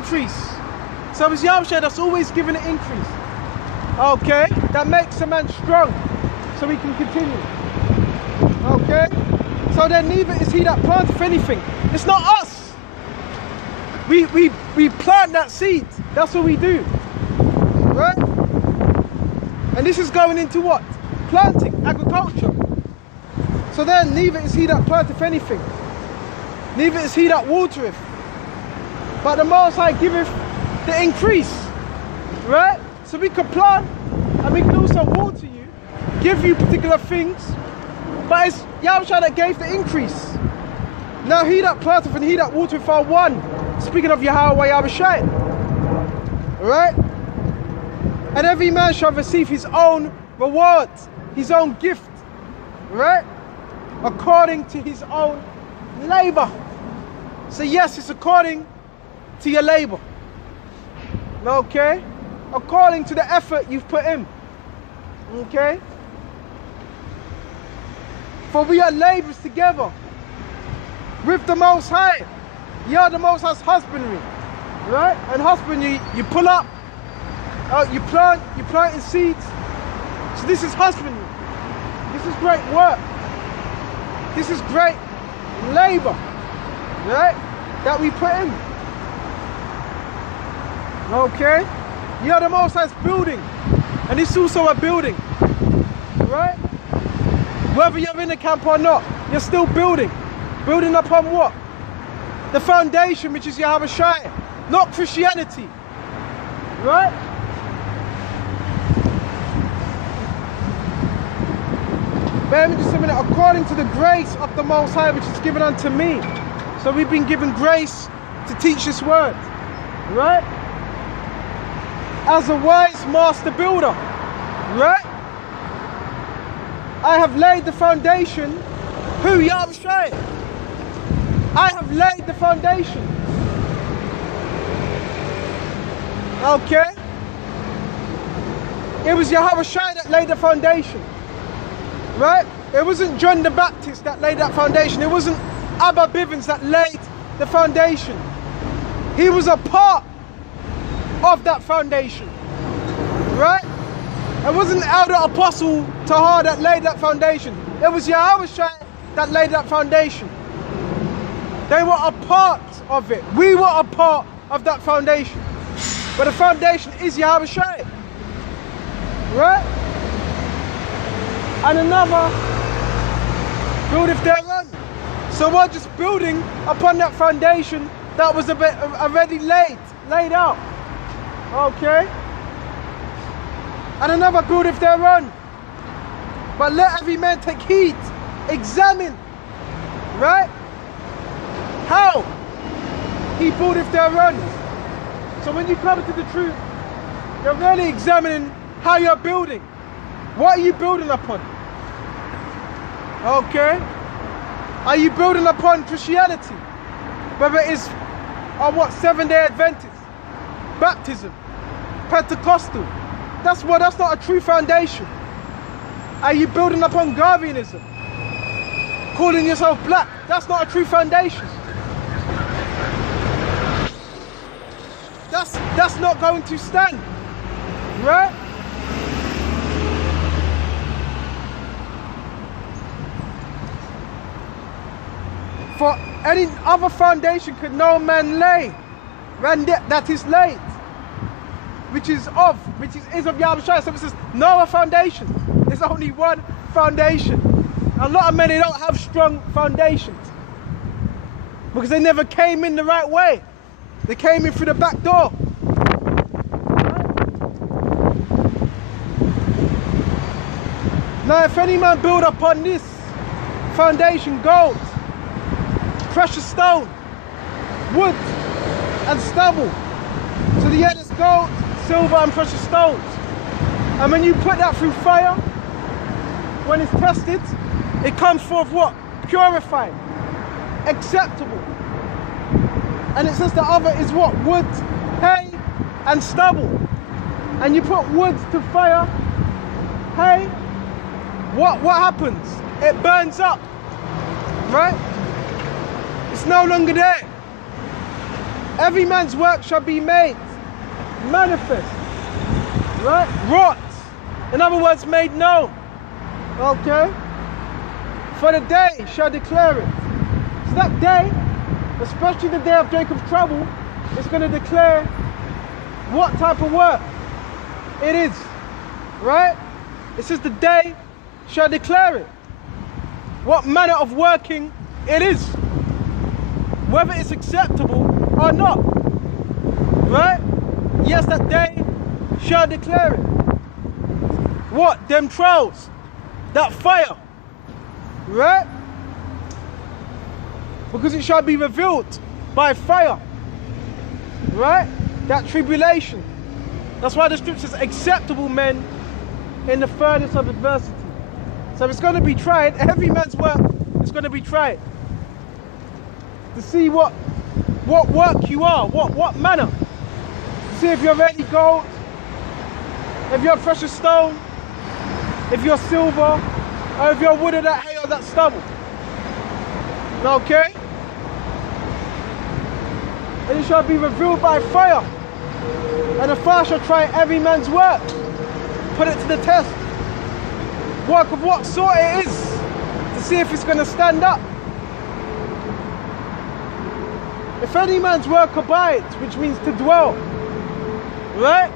increase. So it's Yahawashi that's always giving an increase. Okay? That makes a man strong so he can continue. Okay? So then neither is he that planteth anything. It's not us. We plant that seed. That's what we do. Right? And this is going into what? Planting, agriculture. So then neither is he that planteth anything. Neither is he that watereth. But the Most High giveth the increase. Right? So we can plant and we can also water you, give you particular things, but it's Yahawashi that gave the increase. Now he that planteth and he that watereth are one. Speaking of Yahawashi. Right? And every man shall receive his own reward, his own gift. Right? According to his own labor. So yes, it's according to your labor. Okay? According to the effort you've put in. Okay? For we are laborers together with the Most High. You are the Most High's husbandry. Right? And husbandry, you pull up, you planting seeds. So this is husbandry. This is great work. This is great labor. Right? That we put in. Okay? You are the Most High's building. And it's also a building. Right? Whether you're in the camp or not, you're still building. Building upon what? The foundation, which is Yahawashi, not Christianity. Right? Bear with me just a minute. According to the grace of the Most High, which is given unto me. So we've been given grace to teach this word. Right? As a wise master builder. Right? I have laid the foundation. Who? Yahawashi. I have laid the foundation. Okay? It was Yahawashi that laid the foundation. Right? It wasn't John the Baptist that laid that foundation. It wasn't Abba Bivens that laid the foundation. He was a part of that foundation. Right? It wasn't Elder Apostle Tahar that laid that foundation. It was Yahawashi that laid that foundation. They were a part of it. We were a part of that foundation. But the foundation is Yahawashi. Right? And another buildeth thereon. So we're just building upon that foundation that was already laid out. Okay? And another buildeth thereon. But let every man take heed, examine, right? How he buildeth thereon. So when you come to the truth, you're really examining how you're building. What are you building upon? Okay? Are you building upon Christianity? Whether it is on what, Seventh-day Adventist, baptism, Pentecostal. That's not a true foundation. Are you building upon Garveyism? Calling yourself black? That's not a true foundation. That's not going to stand. Right? For any other foundation could no man lay, and that is laid, which is of Yahawashi. So it says no other foundation. There's only one foundation. A lot of men, they don't have strong foundations because they never came in the right way. They came in through the back door. Now if any man build upon this foundation gold, precious stone, wood and stubble. So the end is gold, silver and precious stones. And when you put that through fire, when it's tested, it comes forth what? Purified, acceptable. And it says the other is what? Wood, hay and stubble. And you put wood to fire, hay, what happens? It burns up, right? It's no longer there. Every man's work shall be made manifest, right? Wrought. In other words, made known. Okay? For the day shall declare it. So that day, especially the day of Jacob's trouble, is going to declare what type of work it is, right? It says the day shall declare it. What manner of working it is. Whether it's acceptable or not, right? Yes, that day shall declare it. What? Them trials, that fire, right? Because it shall be revealed by fire, right? That tribulation. That's why the scripture says acceptable men in the furnace of adversity. So it's going to be tried. Every man's work is going to be tried to see what work you are, what manner. To see if you're ready gold, if you're precious stone, if you're silver, or if you're wood or that hay or that stubble. Okay? And it shall be revealed by fire. And the fire shall try every man's work. Put it to the test. Work of what sort it is. To see if it's going to stand up. If any man's work abides, which means to dwell. Right?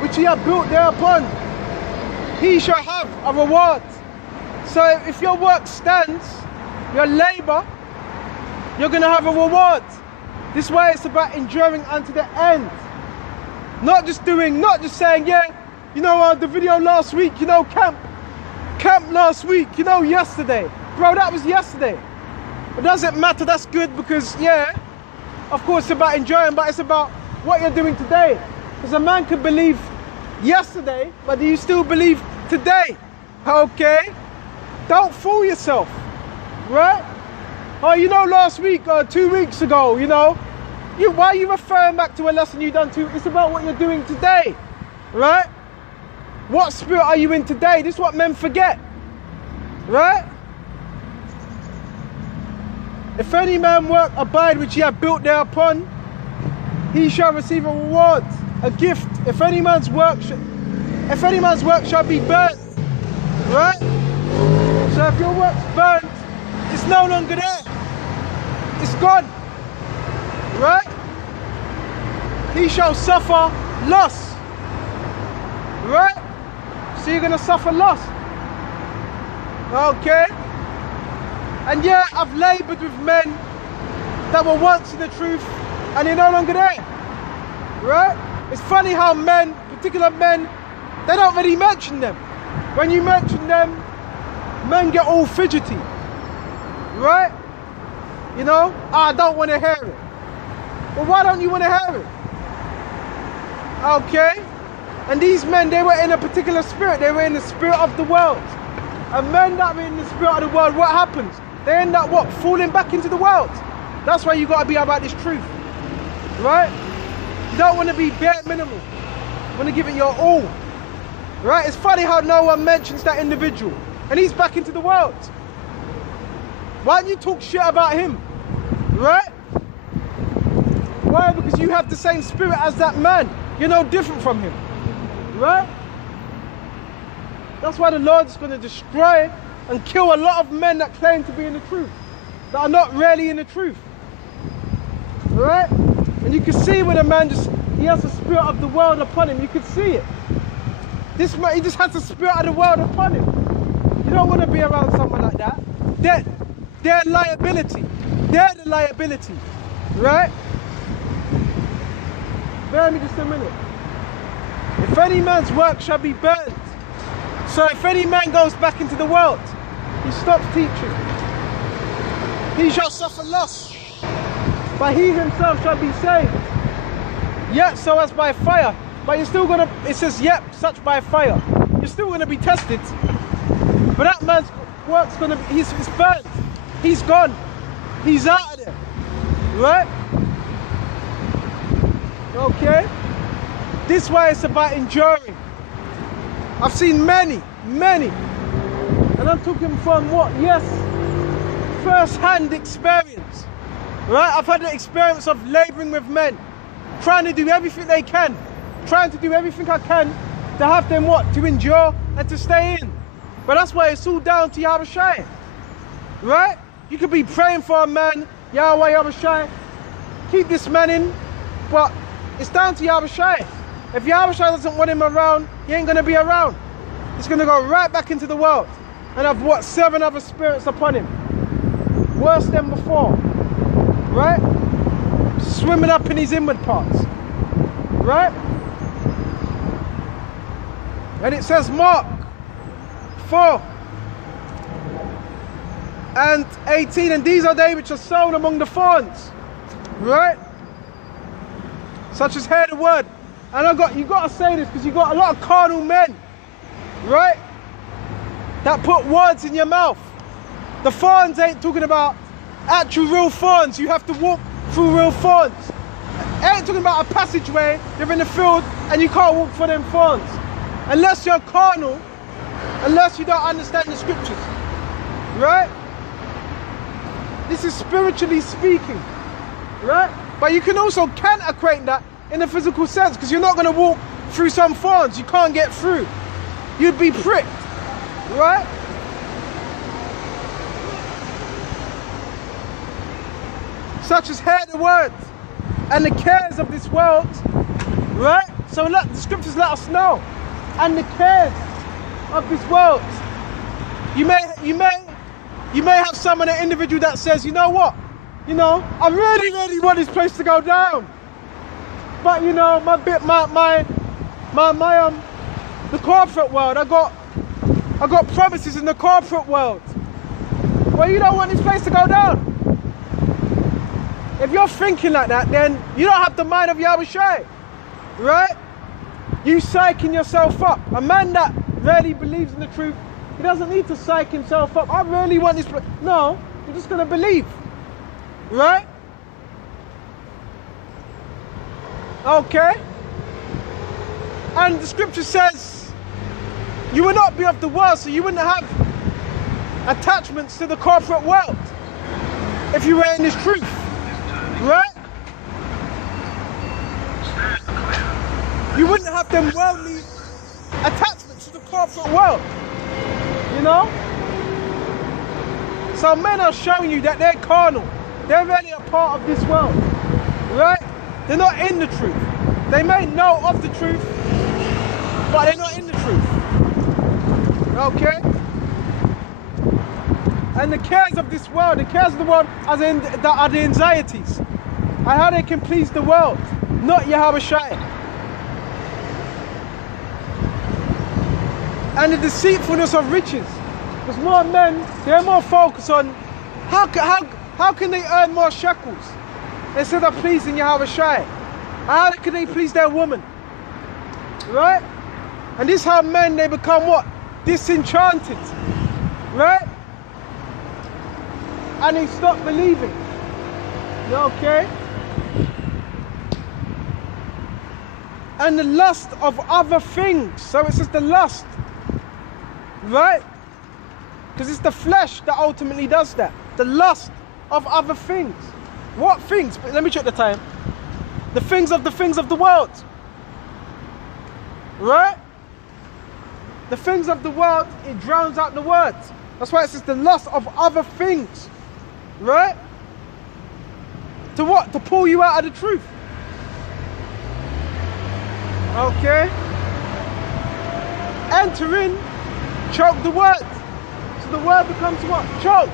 Which he hath built thereupon, he shall have a reward. So if your work stands, your labor, you're going to have a reward. This way it's about enduring unto the end. Not just saying, yeah, you know, the video last week, you know, camp last week, you know, yesterday. Bro, that was yesterday. It doesn't matter, that's good because, yeah, of course it's about enjoying, but it's about what you're doing today. Because a man could believe yesterday, but do you still believe today? Okay? Don't fool yourself, right? Oh, you know, last week or 2 weeks ago, you know, why are you referring back to a lesson you done too? It's about what you're doing today, right? What spirit are you in today? This is what men forget, right? If any man work abide which he hath built thereupon, he shall receive a reward, a gift. If any man's work shall be burnt, right? So if your work's burnt, it's no longer there. It's gone, right? He shall suffer loss, right? So you're going to suffer loss, okay? And yeah, I've labored with men that were once in the truth and they're no longer there, right? It's funny how men, particular men, they don't really mention them. When you mention them, men get all fidgety, right? You know, I don't want to hear it. Well, why don't you want to hear it? Okay? And these men, they were in a particular spirit. They were in the spirit of the world. And men that were in the spirit of the world, what happens? They end up what? Falling back into the world. That's why you got to be about this truth, right? You don't want to be bare minimal. You want to give it your all, right? It's funny how no one mentions that individual. And he's back into the world. Why don't you talk shit about him, right? Why? Because you have the same spirit as that man. You're no different from him, right? That's why the Lord's going to destroy and kill a lot of men that claim to be in the truth, that are not really in the truth, right? And you can see when a man he has the spirit of the world upon him. You can see it. This man, he just has the spirit of the world upon him. You don't want to be around someone like that. They're liability. They're the liability, right? Bear me just a minute. If any man's work shall be burnt, so if any man goes back into the world, he stops teaching, he shall suffer loss, but he himself shall be saved. Yet so as by fire. But you're still gonna, it says yet such by fire. You're still gonna be tested. But that man's work's gonna be, he's burnt. He's gone. He's out of there. Right? Okay? This way it's about enduring. I've seen many, and I'm talking from what? Yes, first-hand experience. Right? I've had the experience of laboring with men, trying to do everything they can, trying to do everything I can to have them what? To endure and to stay in. But that's why it's all down to Yahawashi. Right? You could be praying for a man, Yahweh, Yahawashi, keep this man in, but it's down to Yahawashi. If Yahawashi doesn't want him around, he ain't gonna be around. He's gonna go right back into the world and have what? 7 other spirits upon him. Worse than before. Right? Swimming up in his inward parts. Right? And it says Mark 4 and 18, and these are they which are sown among the thorns. Right? Such as hear the word. And you got to say this because you got a lot of carnal men. Right? That put words in your mouth. The thorns ain't talking about actual real thorns. You have to walk through real thorns. It ain't talking about a passageway, you're in the field and you can't walk for them thorns. Unless you're carnal, unless you don't understand the scriptures. Right? This is spiritually speaking. Right? But you can also counter-equate that in a physical sense, because you're not going to walk through some thorns you can't get through. You'd be pricked. Right? Such as hear the words and the cares of this world, right? So the scriptures let us know. And the cares of this world. You may have someone, an individual that says, you know what? You know, I really want this place to go down. But you know, the corporate world, I got promises in the corporate world. Well, you don't want this place to go down. If you're thinking like that, then you don't have the mind of Yahawashi, right? You psyching yourself up. A man that really believes in the truth, he doesn't need to psych himself up. I really want this. No, you're just going to believe, right? Okay. And the scripture says, you will not be of the world, so you wouldn't have attachments to the corporate world if you were in this truth. Right? You wouldn't have them worldly attachments to the corporate world. You know? So men are showing you that they're carnal. They're really a part of this world. Right? They're not in the truth. They may know of the truth, but they're not in the truth. Okay? And the cares of this world, the cares of the world are the anxieties. And how they can please the world, not Yahawashi. And the deceitfulness of riches. Because more men, they're more focused on how can they earn more shekels instead of pleasing Yahawashi. How can they please their woman? Right? And this is how men, they become what? Disenchanted. Right? And they stop believing. Okay? And the lust of other things. So it says the lust. Right? Because it's the flesh that ultimately does that. The lust of other things. What things? Let me check the time. The things of the world. Right? The things of the world, it drowns out the words. That's why it says the lust of other things. Right? To what? To pull you out of the truth. Okay? Enter in, choke the word. So the word becomes what? Choke.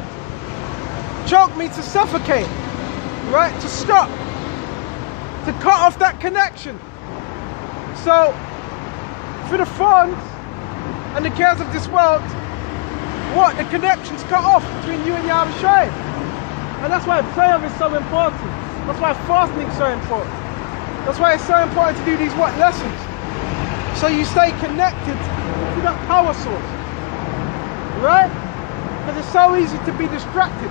Choke means to suffocate. Right? To stop. To cut off that connection. So, for the thorns and the cares of this world, what? The connection's cut off between you and Yahawashi. And that's why prayer is so important. That's why fasting is so important. That's why it's so important to do these what? Lessons. So you stay connected to that power source. Right? Because it's so easy to be distracted.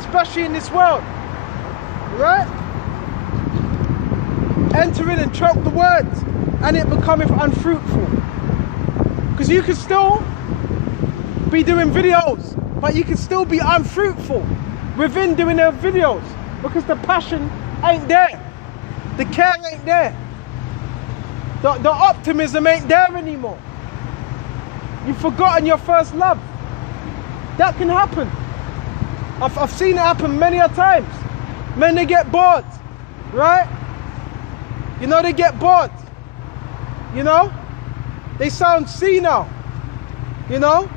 Especially in this world. Right? Enter in and choke the words. And it becometh unfruitful. Because you can still be doing videos. But you can still be unfruitful within doing their videos. Because the passion ain't there. The care ain't there. The optimism ain't there anymore. You've forgotten your first love. That can happen. I've seen it happen many a times. Men, they get bored, right? You know, they get bored. You know? They sound senile. You know?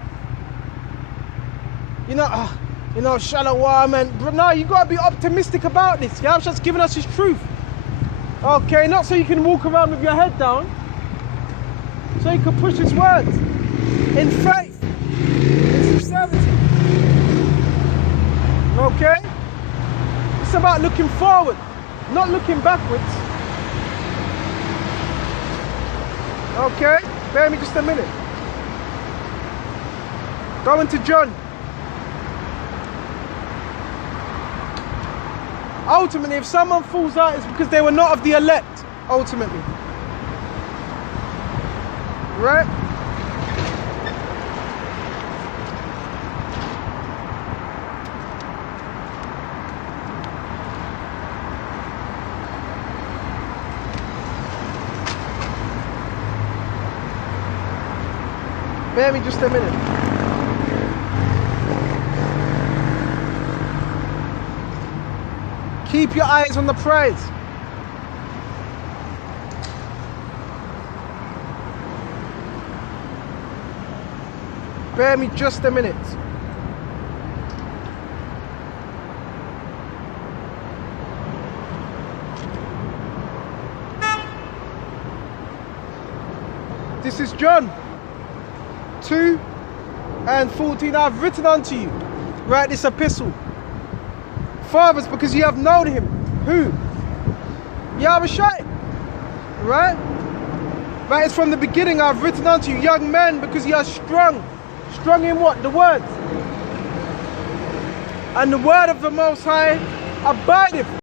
Shalom, man. But no, you gotta be optimistic about this. Yahweh's just giving us his truth. Okay, not so you can walk around with your head down. So you can push his words in faith, in sincerity. Okay? It's about looking forward, not looking backwards. Okay? Bear me just a minute. Going to John. Ultimately, if someone falls out, it's because they were not of the elect, ultimately. Right? Bear me just a minute. Keep your eyes on the prize. Bear me just a minute. This is John 2:14. I've written unto you, write this epistle. Fathers, because you have known him. Who? Yahawashi. Right? That is from the beginning. I've written unto you, young men, because you are strong. Strong in what? The word. And the word of the Most High abideth.